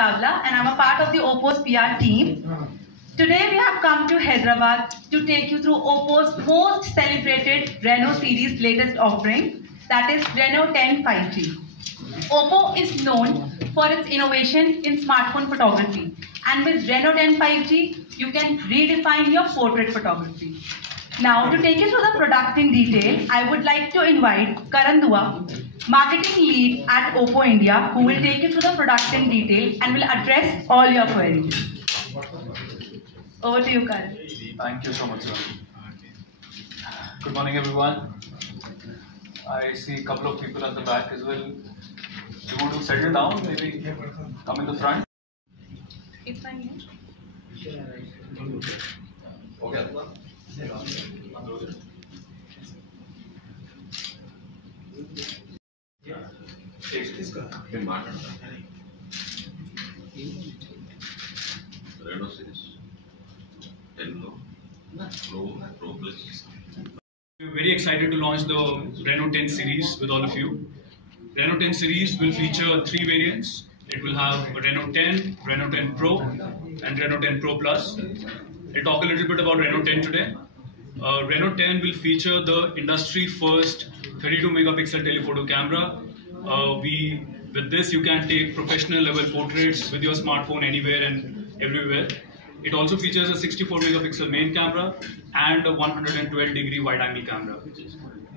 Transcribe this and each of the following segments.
Chawla and I'm a part of the OPPO's PR team. Today we have come to Hyderabad to take you through OPPO's most celebrated Reno series latest offering, that is Reno10 5G. OPPO is known for its innovation in smartphone photography, and with Reno10 5G you can redefine your portrait photography. Now, to take you through the product in detail, I would like to invite Karan, marketing lead at OPPO India, who will take you through the product in detail and will address all your queries. Over to you, Karan. Thank you so much, sir. Good morning, everyone. I see a couple of people at the back as well. You want to settle down? Maybe come in the front. It's fine. Okay. Reno series 10 Pro Plus. We're very excited to launch the Reno10 series with all of you. Reno10 series will feature 3 variants. It will have Reno10, Reno10 Pro, and Reno10 Pro Plus. We'll talk a little bit about Reno10 today. Reno10 will feature the industry first 32 megapixel telephoto camera. With this you can take professional level portraits with your smartphone anywhere and everywhere. It also features a 64 megapixel main camera and a 112 degree wide angle camera.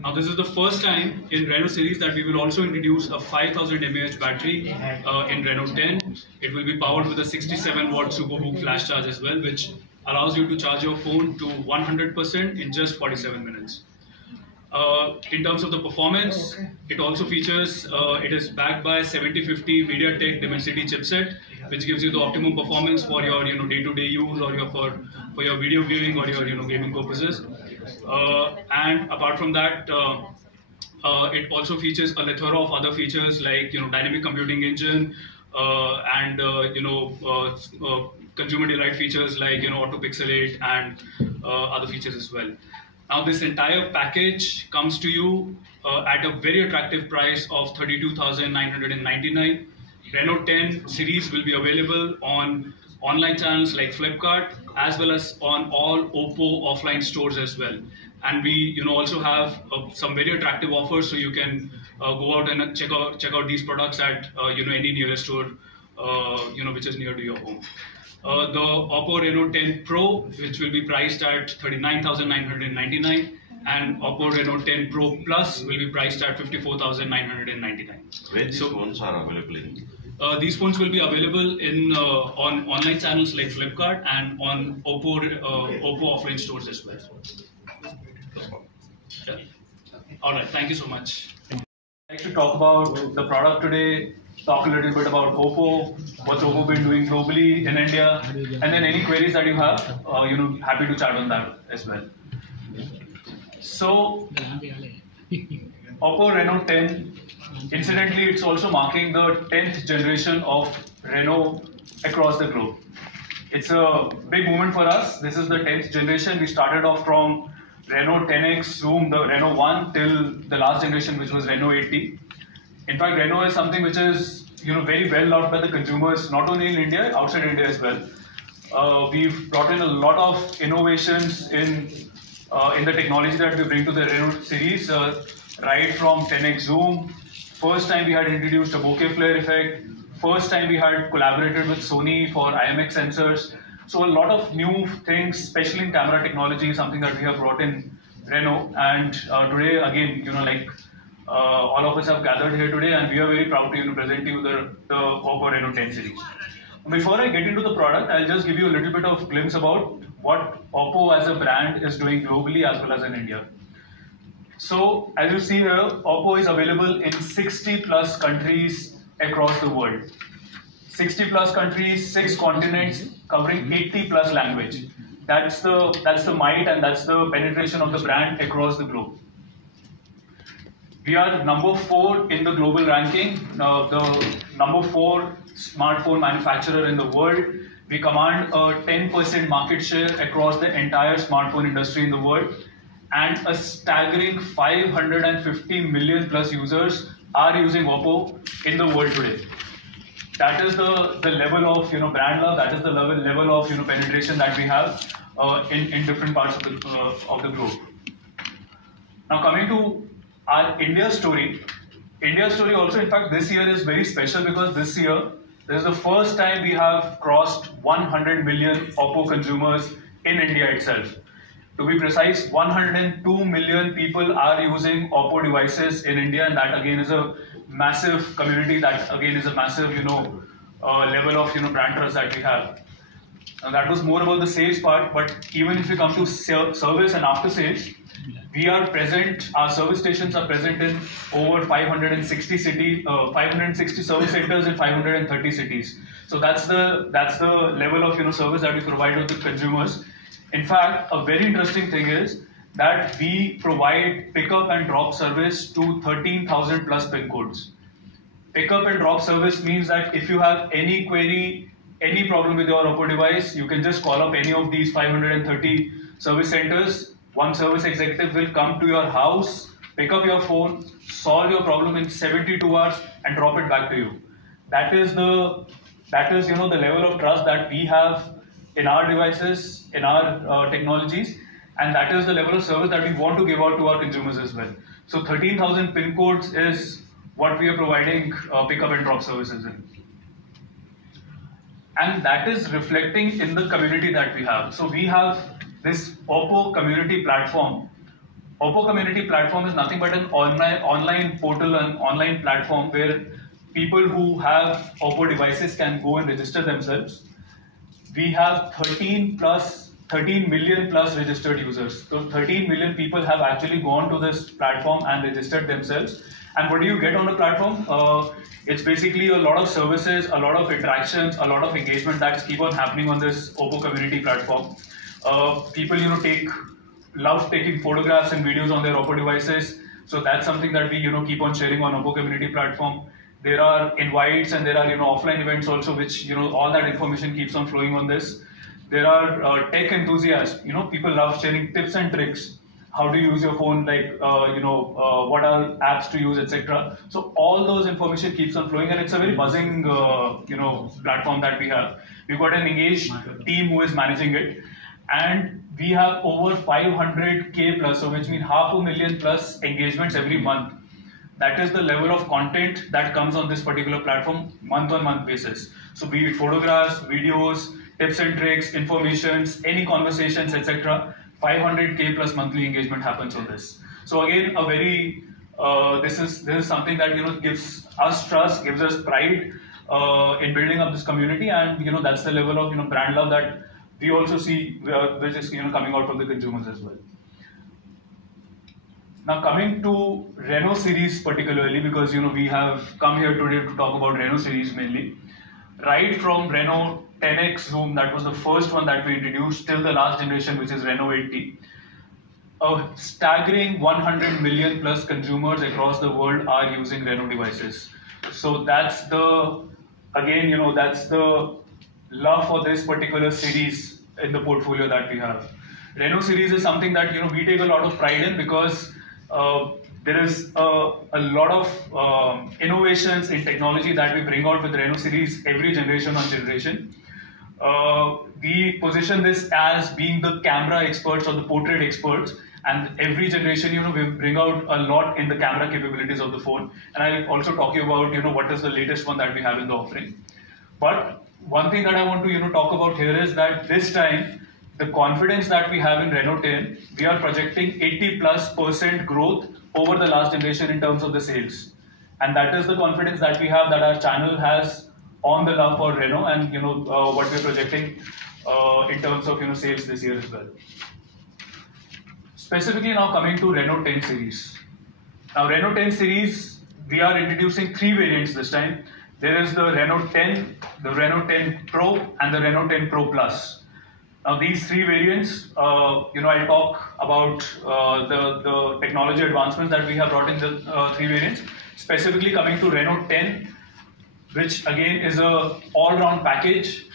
Now this is the first time in Reno series that we will also introduce a 5000 mAh battery in Reno10. It will be powered with a 67 watt Superbook flash charge as well, which allows you to charge your phone to 100% in just 47 minutes. In terms of the performance, it also features, it is backed by 7050 MediaTek Dimensity chipset, which gives you the optimum performance for your day-to-day use or for your video viewing or your gaming purposes. And apart from that, it also features a plethora of other features like dynamic computing engine and consumer delight features like auto pixelate and other features as well. Now this entire package comes to you at a very attractive price of 32,999. Reno10 series will be available on online channels like Flipkart as well as on all OPPO offline stores as well. And we also have some very attractive offers, so you can go out and check out these products at any nearest store which is near to your home. The OPPO Reno10 Pro, which will be priced at 39,999, and OPPO Reno10 Pro Plus will be priced at 54,999. Where these phones are available in? These phones will be available on online channels like Flipkart and on OPPO offline stores as well. Yeah. All right, thank you so much. I'd like to talk about the product today, talk a little bit about OPPO, what's OPPO been doing globally in India, and then any queries that you have, happy to chat on that as well. So, OPPO Reno10, incidentally, it's also marking the 10th generation of Reno across the globe. It's a big moment for us. This is the 10th generation. We started off from Reno 10X, Zoom, the Reno 1 till the last generation, which was Reno 80. In fact, Reno is something which is very well loved by the consumers, not only in India, outside India as well. We've brought in a lot of innovations in the technology that we bring to the Reno series, right from 10X Zoom. First time we had introduced a bokeh flare effect. First time we had collaborated with Sony for IMX sensors. So a lot of new things, especially in camera technology, something that we have brought in Reno. And today, again, all of us have gathered here today, and we are very proud to present you the OPPO Reno10 series. Before I get into the product, I'll just give you a little bit of glimpse about what OPPO as a brand is doing globally as well as in India. So, as you see here, OPPO is available in 60 plus countries across the world. 60 plus countries, 6 continents, covering 80 plus language. That's the might and that's the penetration of the brand across the globe. We are number 4 in the global ranking, the number 4 smartphone manufacturer in the world. We command a 10% market share across the entire smartphone industry in the world, and a staggering 550 million plus users are using OPPO in the world today. that is the level of brand love, that is the level of penetration that we have in different parts of the globe. Now coming to our India story also, in fact, this year is very special because this year this is the first time we have crossed 100 million OPPO consumers in India itself. To be precise, 102 million people are using OPPO devices in India, and that again is a massive community. That again is a massive, level of brand trust that we have. And that was more about the sales part. But even if we come to service and after sales, we are present. Our service stations are present in over 560 cities, 560 service centers in 530 cities. So that's the level of service that we provide to the consumers. In fact, a very interesting thing is that we provide pickup and drop service to 13,000 plus pin codes. Pickup and drop service means that if you have any query, any problem with your OPPO device, you can just call up any of these 530 service centers. One service executive will come to your house, pick up your phone, solve your problem in 72 hours and drop it back to you. That is the level of trust that we have in our devices, in our technologies, and that is the level of service that we want to give out to our consumers as well. So 13,000 pin codes is what we are providing pickup and drop services in. And that is reflecting in the community that we have. So we have this OPPO community platform. OPPO community platform is nothing but an online portal, an online platform where people who have OPPO devices can go and register themselves. We have 13 million plus registered users. So 13 million people have actually gone to this platform and registered themselves. And what do you get on the platform? It's basically a lot of services, a lot of interactions, a lot of engagement that keep on happening on this OPPO community platform. People, love taking photographs and videos on their OPPO devices. So that's something that we, keep on sharing on OPPO community platform. There are invites and there are, offline events also, which, all that information keeps on flowing on this. There are tech enthusiasts, people love sharing tips and tricks. How to use your phone, like, what are apps to use, etc. So all those information keeps on flowing, and it's a very buzzing, platform that we have. We've got an engaged team who is managing it, and we have over 500K plus, so which means 500,000 plus engagements every month. That is the level of content that comes on this particular platform month-on-month basis. So be it photographs, videos, tips and tricks, informations, any conversations, etc. 500K plus monthly engagement happens on this. So again, a very this is something that gives us trust, gives us pride in building up this community, and that's the level of brand love that we also see, which is coming out from the consumers as well. Now coming to Reno series particularly, because we have come here today to talk about Reno series mainly. Right from Reno 10X Zoom, that was the first one that we introduced, till the last generation, which is Reno10. A staggering 100 million plus consumers across the world are using Reno devices. So that's the, again, that's the love for this particular series in the portfolio that we have. Reno series is something that we take a lot of pride in, because there is a lot of innovations in technology that we bring out with Reno series every generation on generation. We position this as being the camera experts or the portrait experts, and every generation, we bring out a lot in the camera capabilities of the phone. And I'll also talk to you about, what is the latest one that we have in the offering. But one thing that I want to, talk about here is that this time, the confidence that we have in Reno 10, we are projecting 80+% growth over the last generation in terms of the sales. And that is the confidence that we have, that our channel has on the love for Reno, and what we're projecting in terms of sales this year as well. Specifically now coming to Reno 10 series. Now Reno 10 series, we are introducing 3 variants this time. There is the Reno 10, the Reno 10 Pro, and the Reno 10 Pro Plus. Now these 3 variants, I'll talk about the technology advancements that we have brought in the 3 variants. Specifically coming to Reno 10, which again is a all-round package.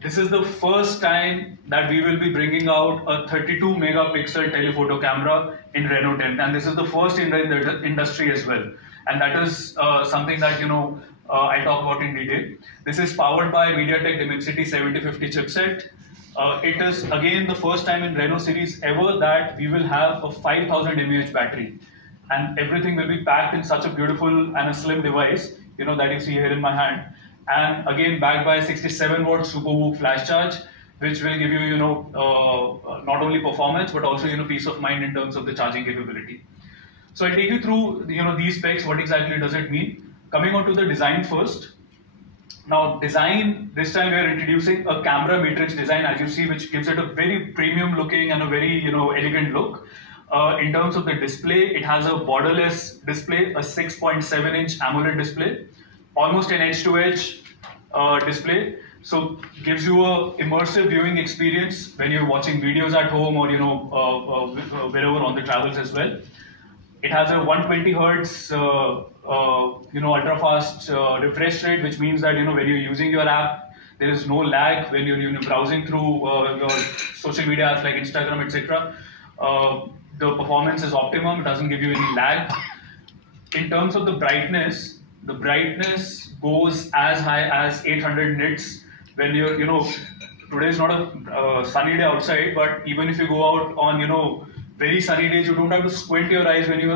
This is the first time that we will be bringing out a 32 megapixel telephoto camera in Reno 10, and this is the first in the industry as well. And that is something that I'll talk about in detail. This is powered by Mediatek Dimensity 7050 chipset. It is again the first time in Reno series ever that we will have a 5000 mAh battery, and everything will be packed in such a beautiful and a slim device, that you see here in my hand. And again backed by 67-watt Super VOOC flash charge, which will give you, not only performance but also, peace of mind in terms of the charging capability. So I'll take you through, these specs. What exactly does it mean? Coming on to the design first. Now design, this time we are introducing a camera matrix design, as you see, which gives it a very premium looking and a very, elegant look. In terms of the display, it has a borderless display, a 6.7-inch AMOLED display, almost an edge-to-edge display. So gives you a immersive viewing experience when you're watching videos at home or, wherever on the travels as well. It has a 120 Hertz, ultra-fast refresh rate, which means that, when you're using your app, there is no lag when you're browsing through your social media apps like Instagram, etc. The performance is optimum. It doesn't give you any lag. In terms of the brightness goes as high as 800 nits when you're, today is not a sunny day outside, but even if you go out on, very sunny days, you don't have to squint your eyes when you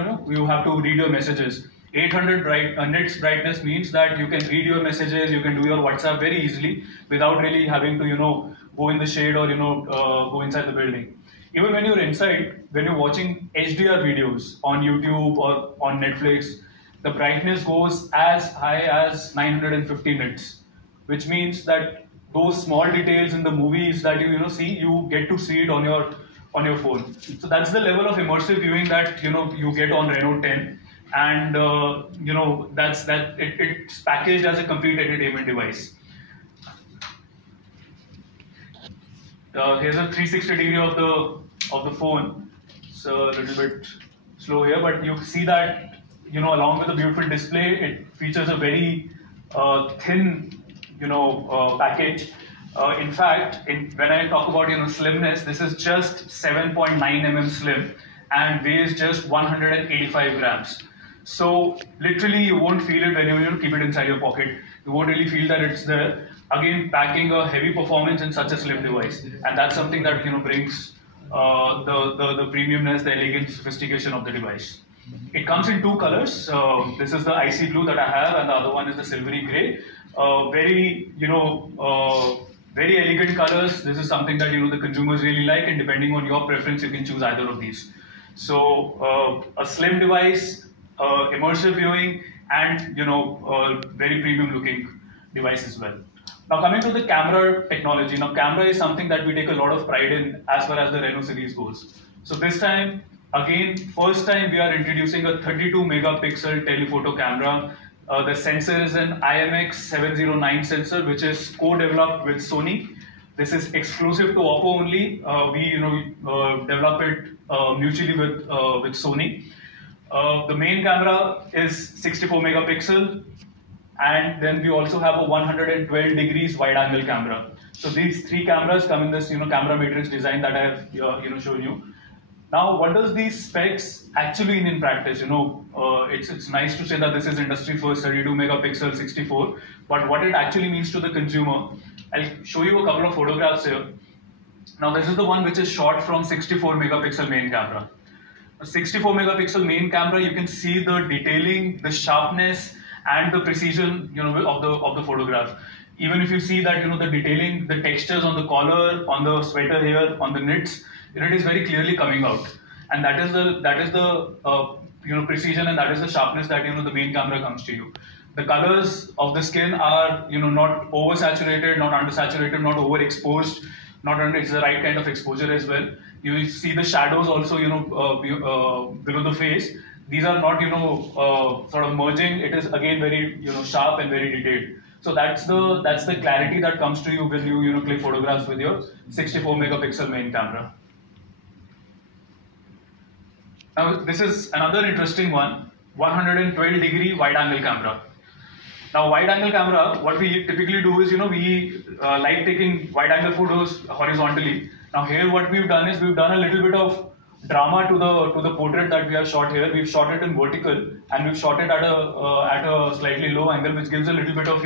have to read your messages. 800 nits brightness means that you can read your messages, you can do your WhatsApp very easily without really having to, go in the shade or, go inside the building. Even when you're inside, when you're watching HDR videos on YouTube or on Netflix, the brightness goes as high as 950 nits, which means that those small details in the movies that you see, you get to see it on your phone. So that's the level of immersive viewing that you get on Reno10, and it's packaged as a complete entertainment device. Here's a 360 degree of the phone. It's a little bit slow here, but you see that along with the beautiful display, it features a very thin package. In fact, when I talk about slimness, this is just 7.9 mm slim and weighs just 185 grams. So literally you won't feel it when you keep it inside your pocket. You won't really feel that it's there. Again, packing a heavy performance in such a slim device, and that's something that brings the premiumness, the elegance, sophistication of the device. It comes in two colors. This is the icy blue that I have, and the other one is the silvery grey. Very elegant colors. This is something that the consumers really like, and depending on your preference, you can choose either of these. So a slim device, immersive viewing, and very premium looking device as well. Now coming to the camera technology. Now camera is something that we take a lot of pride in as far as the Reno series goes. So this time, again, first time we are introducing a 32 megapixel telephoto camera. The sensor is an IMX709 sensor, which is co-developed with Sony. This is exclusive to OPPO only. We develop it mutually with Sony. The main camera is 64 megapixel, and then we also have a 112 degrees wide-angle camera. So these three cameras come in this camera matrix design that I have shown you. Now, what does these specs actually mean in practice? It's nice to say that this is industry first, 32 megapixel, 64, but what it actually means to the consumer, I'll show you a couple of photographs here. Now, this is the one which is shot from 64 megapixel main camera. A 64 megapixel main camera, you can see the detailing, the sharpness, and the precision, of the photograph. Even if you see that, the detailing, the textures on the collar, on the sweater here, on the knits, it is very clearly coming out, and that is the precision, and that is the sharpness that the main camera comes to you. The colors of the skin are not oversaturated, not undersaturated, not overexposed, it's the right kind of exposure as well. You see the shadows also below the face. These are not sort of merging. It is again very sharp and very detailed. So that's the clarity that comes to you when you click photographs with your 64 megapixel main camera. Now this is another interesting one, 112 degree wide angle camera. Now wide angle camera, what we typically do is we like taking wide angle photos horizontally. Now here what we've done is we've done a little bit of drama to the portrait that we have shot here. We've shot it in vertical, and we've shot it at a slightly low angle, which gives a little bit of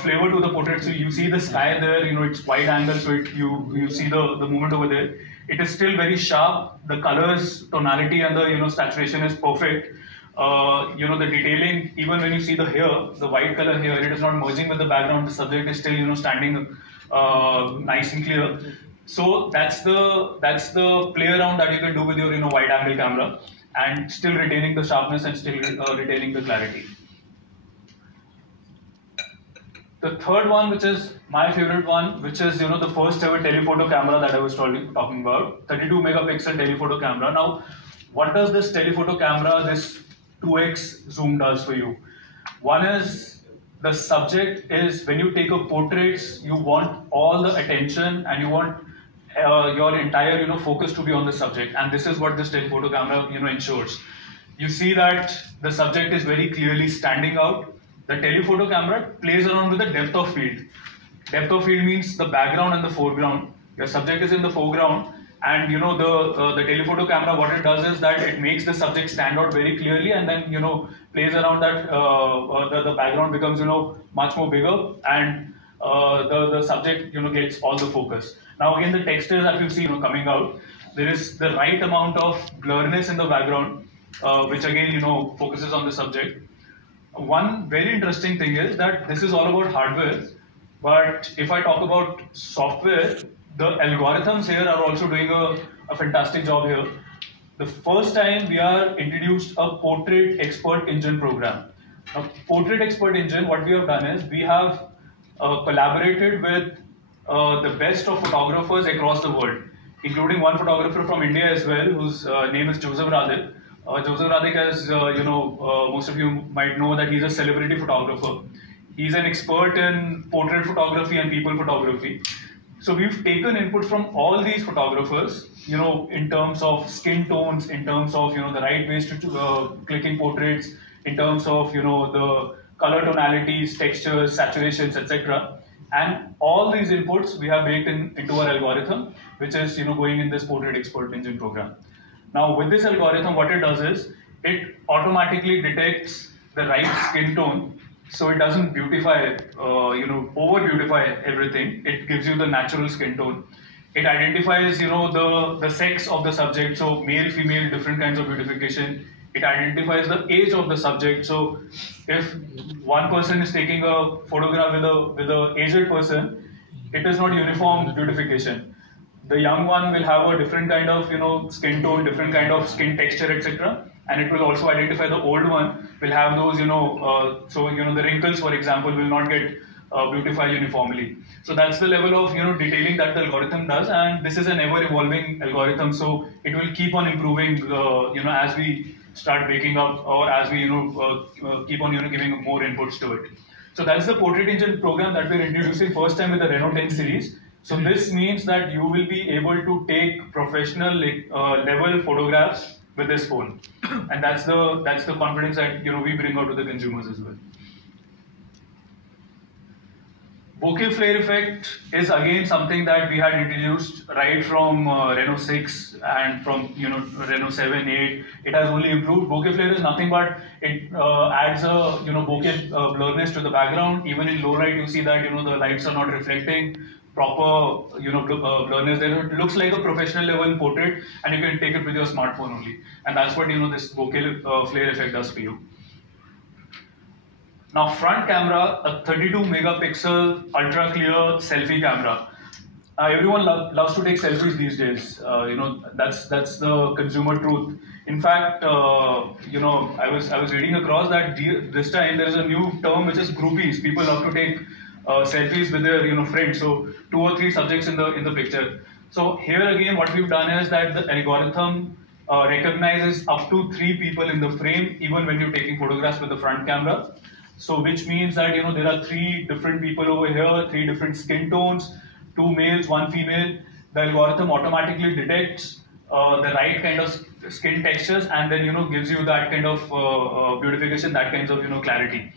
flavor to the portrait. So you see the sky there, it's wide angle, so you see the movement over there. It is still very sharp. The colors, tonality, and the saturation is perfect. The detailing, even when you see the hair, the white color here, it is not merging with the background. The subject is still standing nice and clear. So that's the play around that you can do with your wide angle camera, and still retaining the sharpness and still retaining the clarity. The third one, which is my favorite one, which is the first ever telephoto camera that I was talking about, 32 megapixel telephoto camera. Now, what does this telephoto camera, this 2x zoom does for you? One is, the subject is, when you take a portrait, you want all the attention and you want your entire focus to be on the subject, and this is what this telephoto camera ensures. You see that the subject is very clearly standing out. The telephoto camera plays around with the depth of field. Depth of field means the background and the foreground. Your subject is in the foreground, and the telephoto camera, what it does is that it makes the subject stand out very clearly, and then plays around that the background becomes much more bigger, and the subject gets all the focus. Now again, the textures that you see coming out, there is the right amount of blurriness in the background, which again focuses on the subject. One very interesting thing is that this is all about hardware, but if I talk about software, the algorithms here are also doing a fantastic job here. The first time we are introduced a Portrait Expert Engine program. Now, Portrait Expert Engine, what we have done is we have collaborated with the best of photographers across the world, including one photographer from India as well, whose name is Joseph Radek. Joseph Radek, as most of you might know, that he's a celebrity photographer. He's an expert in portrait photography and people photography. So we've taken input from all these photographers, in terms of skin tones, in terms of the right ways to clicking portraits, in terms of the color tonalities, textures, saturations, etc. And all these inputs we have baked into our algorithm, which is going in this Portrait Expert Engine program. Now, with this algorithm, what it does is it automatically detects the right skin tone, so it doesn't beautify, over beautify everything. It gives you the natural skin tone. It identifies, the sex of the subject, so male, female, different kinds of beautification. It identifies the age of the subject. So, if one person is taking a photograph with a aged person, it is not uniform beautification. The young one will have a different kind of skin tone, different kind of skin texture, etc. And it will also identify the old one will have those the wrinkles, for example, will not get beautified uniformly. So that's the level of detailing that the algorithm does, and this is an ever evolving algorithm. So it will keep on improving as we start breaking up, or as we keep on giving more inputs to it. So that's the Portrait Engine program that we're introducing first time with the Reno10 series. So this means that you will be able to take professional level photographs with this phone, and that's the confidence that we bring out to the consumers as well. Bokeh flare effect is again something that we had introduced right from Reno 6 and from Reno 7, 8. It has only improved. Bokeh flare is nothing but it adds a bokeh blurriness to the background. Even in low light, you see that the lights are not reflecting proper blurriness there. It looks like a professional level portrait, and you can take it with your smartphone only. And that's what this bokeh flare effect does for you. Now, front camera, a 32 megapixel ultra clear selfie camera. Everyone loves to take selfies these days. That's the consumer truth. In fact, I was reading across that this time there is a new term which is groupies. People love to take selfies with their friends. So 2 or 3 subjects in the picture. So here again, what we've done is that the algorithm recognizes up to 3 people in the frame, even when you're taking photographs with the front camera. So which means that there are 3 different people over here, 3 different skin tones, 2 males, 1 female. The algorithm automatically detects the right kind of skin textures, and then gives you that kind of beautification, that kind of clarity.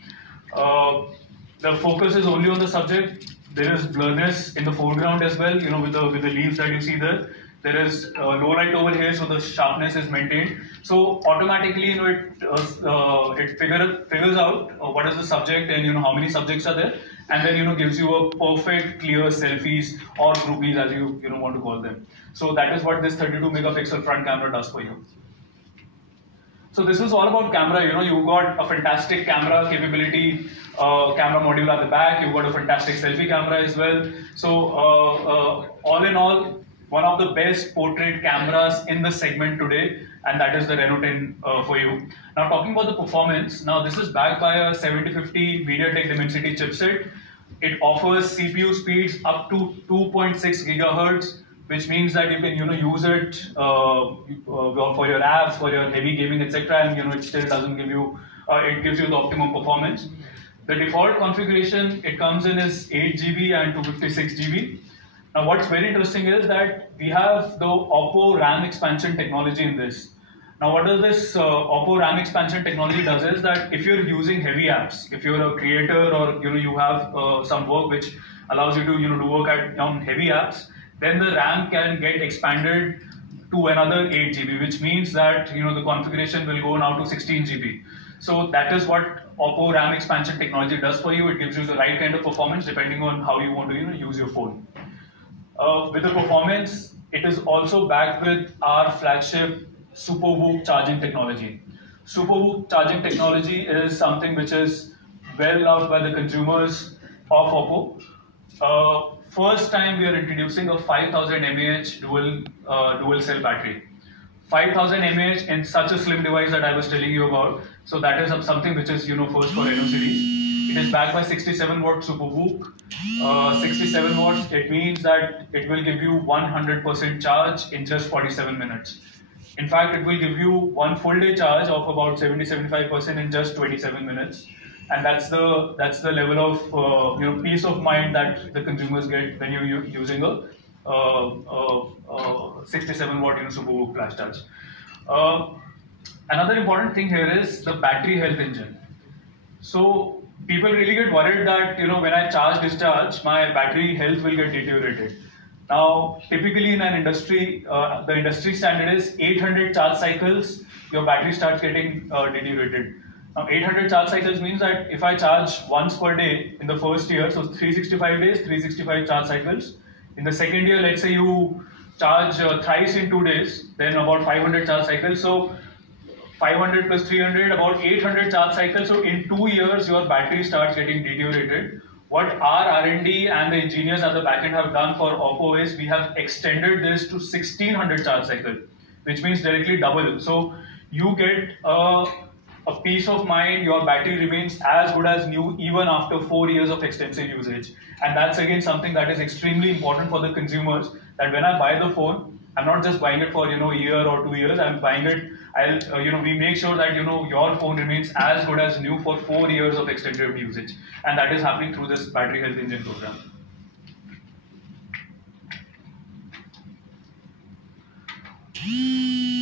The focus is only on the subject. There is blurriness in the foreground as well, with the leaves that you see there. There is low light over here, so the sharpness is maintained. So automatically, it figures out what is the subject and how many subjects are there, and then gives you a perfect clear selfies or groupies, as you want to call them. So that is what this 32 megapixel front camera does for you. So this is all about camera. You've got a fantastic camera capability, camera module at the back. You've got a fantastic selfie camera as well. So all in all, one of the best portrait cameras in the segment today, and that is the Reno10 for you. Now talking about the performance, now this is backed by a 7050 MediaTek Dimensity chipset. It offers CPU speeds up to 2.6 gigahertz, which means that you can use it for your apps, for your heavy gaming, etc. And it still doesn't give you, it gives you the optimum performance. The default configuration it comes in is 8 GB and 256 GB. Now what's very interesting is that we have the OPPO RAM expansion technology in this. Now what does this OPPO RAM expansion technology does is that if you're using heavy apps, if you're a creator or you have some work which allows you to do work on heavy apps, then the RAM can get expanded to another 8 GB, which means that the configuration will go now to 16 GB. So that is what OPPO RAM expansion technology does for you. It gives you the right kind of performance depending on how you want to use your phone. With the performance, it is also backed with our flagship SuperVOOC charging technology. SuperVOOC charging technology is something which is well loved by the consumers of OPPO. First time we are introducing a 5000 mAh dual cell battery. 5000 mAh in such a slim device that I was telling you about. So that is something which is first for Reno series. It is backed by 67 watt SuperVOOC. 67 watts, it means that it will give you 100% charge in just 47 minutes. In fact, it will give you one full day charge of about 70-75% in just 27 minutes. And that's the level of peace of mind that the consumers get when you're using a 67 watt SuperVOOC flash charge. Another important thing here is the battery health engine. So people really get worried that when I discharge, my battery health will get deteriorated. Now, typically in an industry, the industry standard is 800 charge cycles, your battery starts getting deteriorated. Now, 800 charge cycles means that if I charge once per day in the first year, so 365 days, 365 charge cycles. In the second year, let's say you charge thrice in 2 days, then about 500 charge cycles. So 500 plus 300, about 800 charge cycles. So in 2 years, your battery starts getting deteriorated. What our R&D and the engineers at the backend have done for OPPO is we have extended this to 1600 charge cycle, which means directly double. So you get a peace of mind, your battery remains as good as new even after 4 years of extensive usage. And that's again something that is extremely important for the consumers, that when I buy the phone, I'm not just buying it for a year or 2 years, I'm buying it, we make sure that your phone remains as good as new for 4 years of extended usage. And that is happening through this battery health engine program.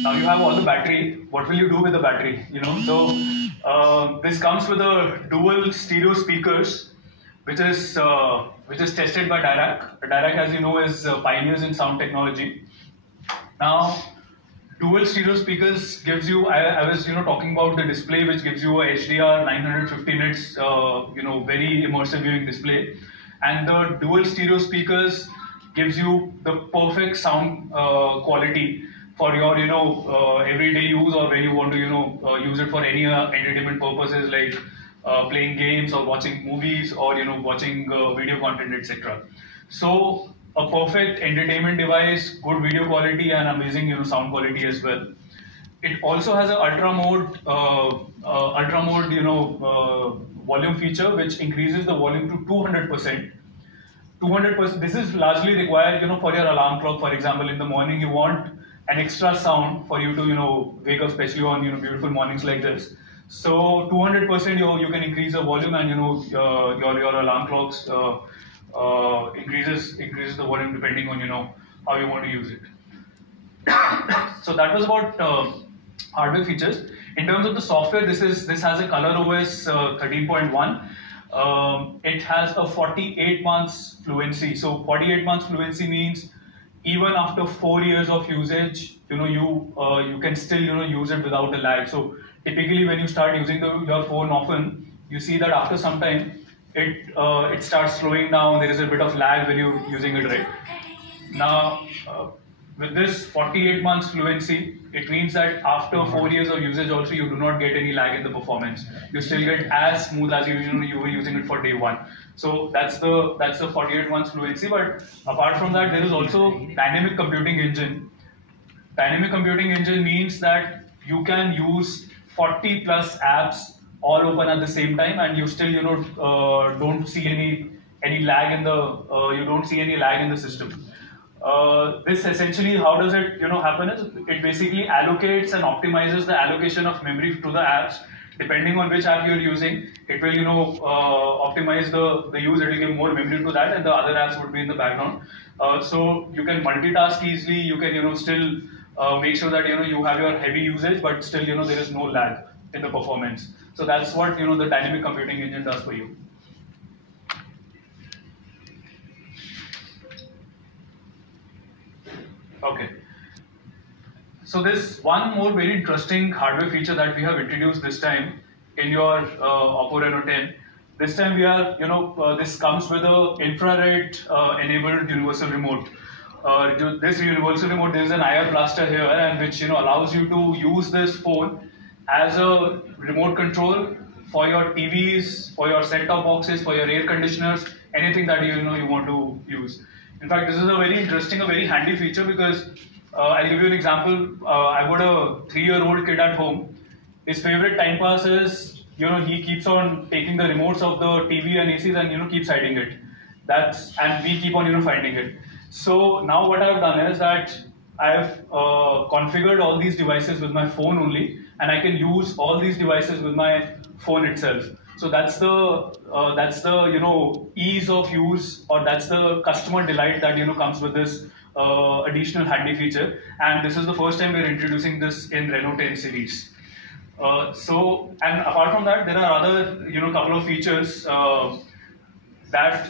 Now you have all the battery. What will you do with the battery? So this comes with a dual stereo speakers, which is tested by Dirac. Dirac, as you know, is pioneers in sound technology. Now, dual stereo speakers gives you. I was talking about the display, which gives you a HDR 950 nits, very immersive viewing display, and the dual stereo speakers gives you the perfect sound quality for your everyday use, or when you want to use it for any entertainment purposes like playing games or watching movies or watching video content, etc. So a perfect entertainment device, good video quality and amazing sound quality as well. It also has an ultra mode volume feature, which increases the volume to 200%. 200%. This is largely required for your alarm clock. For example, in the morning you want an extra sound for you to wake up, especially on beautiful mornings like this. So 200% you can increase the volume, and your alarm clocks increases the volume depending on how you want to use it. So that was about hardware features. In terms of the software, this has a ColorOS 13.1. It has a 48 months fluency. So 48 months fluency means even after 4 years of usage, you can still use it without a lag. So typically when you start using your phone often, you see that after some time it starts slowing down. There is a bit of lag when you're using it, right? Now with this 48 months fluency, it means that after 4 years of usage also you do not get any lag in the performance. You still get as smooth as you were using it for day one. So that's the 48 months fluency. But apart from that, there is also dynamic computing engine. Dynamic computing engine means that you can use 40 plus apps all open at the same time, and you still don't see any lag in the system. This essentially, how does it happen is, it basically allocates and optimizes the allocation of memory to the apps. Depending on which app you're using, it will optimize the use. It will give more memory to that, and the other apps would be in the background. So you can multitask easily. You can still make sure that you have your heavy usage, but still there is no lag in the performance. So that's what the dynamic computing engine does for you. Okay. So this one more very interesting hardware feature that we have introduced this time in your OPPO Reno10. This time we are, this comes with a infrared enabled universal remote. This universal remote, there is an IR blaster here, and which allows you to use this phone as a remote control for your TVs, for your set-top boxes, for your air conditioners, anything that you want to use. In fact, this is a very interesting, a very handy feature, because I'll give you an example. I've got a 3-year-old kid at home. His favorite time pass is, he keeps on taking the remotes of the TV and ACs and keeps hiding it. And we keep on finding it. So now what I've done is that I've configured all these devices with my phone only, and I can use all these devices with my phone itself. So that's the ease of use, or that's the customer delight that comes with this additional handy feature. And this is the first time we're introducing this in Reno10 series. And apart from that, there are other couple of features that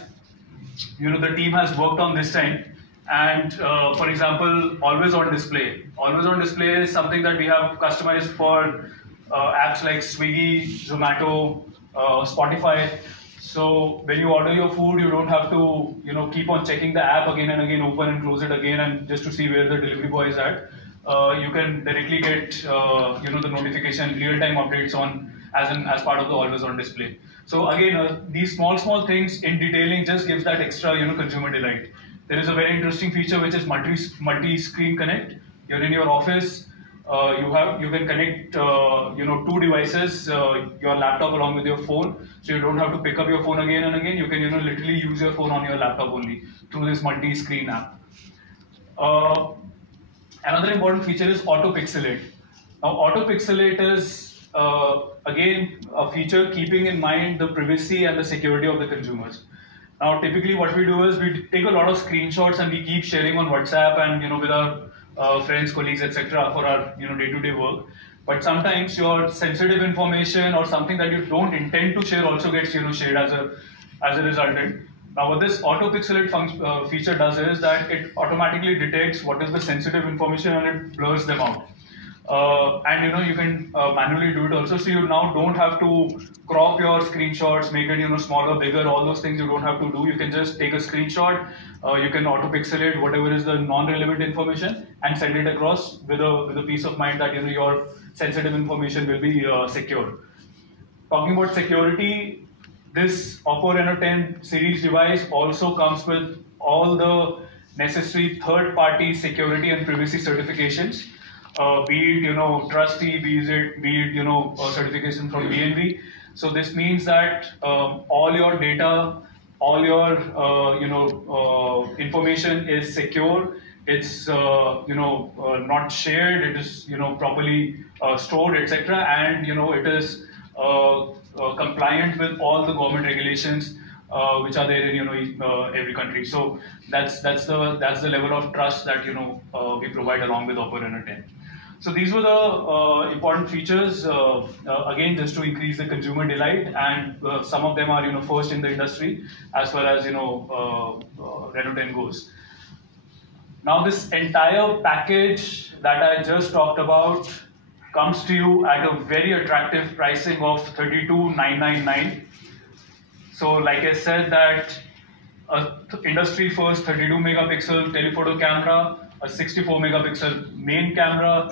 the team has worked on this time. And for example, always on display. Always on display is something that we have customized for apps like Swiggy, Zomato, Spotify. So when you order your food, you don't have to keep on checking the app again and again, open and close it again, and just to see where the delivery boy is at. You can directly get the notification, real-time updates on as part of the always on display. So again, these small things in detailing just gives that extra consumer delight. There is a very interesting feature which is multi-screen connect. You're in your office. You can connect 2 devices, your laptop along with your phone, so you don't have to pick up your phone again and again. You can literally use your phone on your laptop only through this multi-screen app. Another important feature is auto pixelate. Now auto pixelate is again a feature keeping in mind the privacy and the security of the consumers. Now typically what we do is we take a lot of screenshots and we keep sharing on WhatsApp and with our friends, colleagues, etc. for our day-to-day work. But sometimes your sensitive information or something that you don't intend to share also gets shared as a resultant. Now what this auto pixelate feature does is that it automatically detects what is the sensitive information and it blurs them out. And you can manually do it also, so you now don't have to crop your screenshots, make it smaller, bigger, all those things you don't have to do. You can just take a screenshot, you can auto pixelate whatever is the non-relevant information and send it across with a peace of mind that your sensitive information will be secure. Talking about security, this OPPO Reno10 series device also comes with all the necessary third-party security and privacy certifications. Be it trustee, be it certification from BNB. So this means that all your data, all your information is secure. It's not shared. It is properly stored, etc. And it is compliant with all the government regulations which are there in every country. So that's the level of trust that we provide along with OPPO Reno10. So these were the important features, again, just to increase the consumer delight, and some of them are first in the industry as far as Reno10 goes. Now this entire package that I just talked about comes to you at a very attractive pricing of 32,999. So like I said, that a industry first 32 megapixel telephoto camera, a 64 megapixel main camera,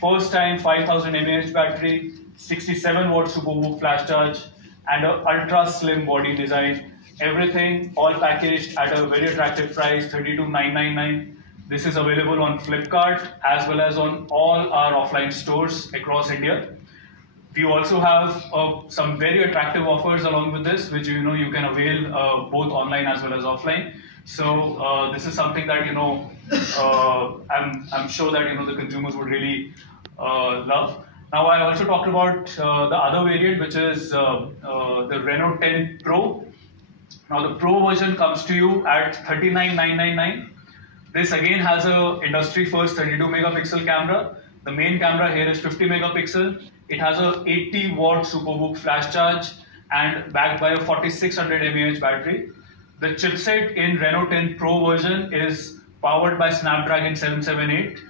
first time 5000 mAh battery, 67 watt SuperVOOC flash charge, and an ultra slim body design. Everything all packaged at a very attractive price, 32,999. This is available on Flipkart as well as on all our offline stores across India. We also have some very attractive offers along with this, which you can avail both online as well as offline. So this is something that I'm sure that the consumers would really love. Now I also talked about the other variant, which is the Reno10 Pro. Now the Pro version comes to you at 39,999. This again has a industry first 32 megapixel camera. The main camera here is 50 megapixel. It has a 80 watt SuperVOOC flash charge and backed by a 4600 mAh battery. The chipset in Reno10 Pro version is powered by Snapdragon 778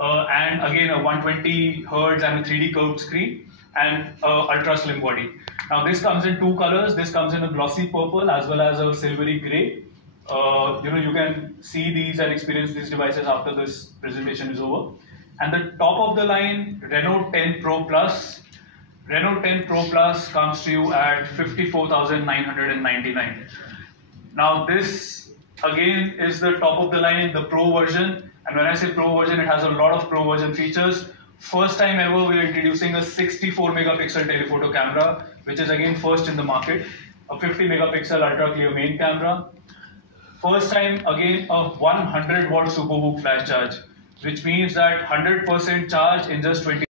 and again a 120 Hz and a 3D curved screen and ultra slim body. Now this comes in two colors. This comes in a glossy purple as well as a silvery grey. You can see these and experience these devices after this presentation is over. And the top of the line Reno10 Pro Plus. Reno10 Pro Plus comes to you at 54,999. Now this again is the top of the line, the Pro version. And when I say Pro version, it has a lot of Pro version features. First time ever, we are introducing a 64 megapixel telephoto camera, which is again first in the market. A 50 megapixel ultra clear main camera. First time again a 100 watt SuperVOOC flash charge, which means that 100% charge in just 20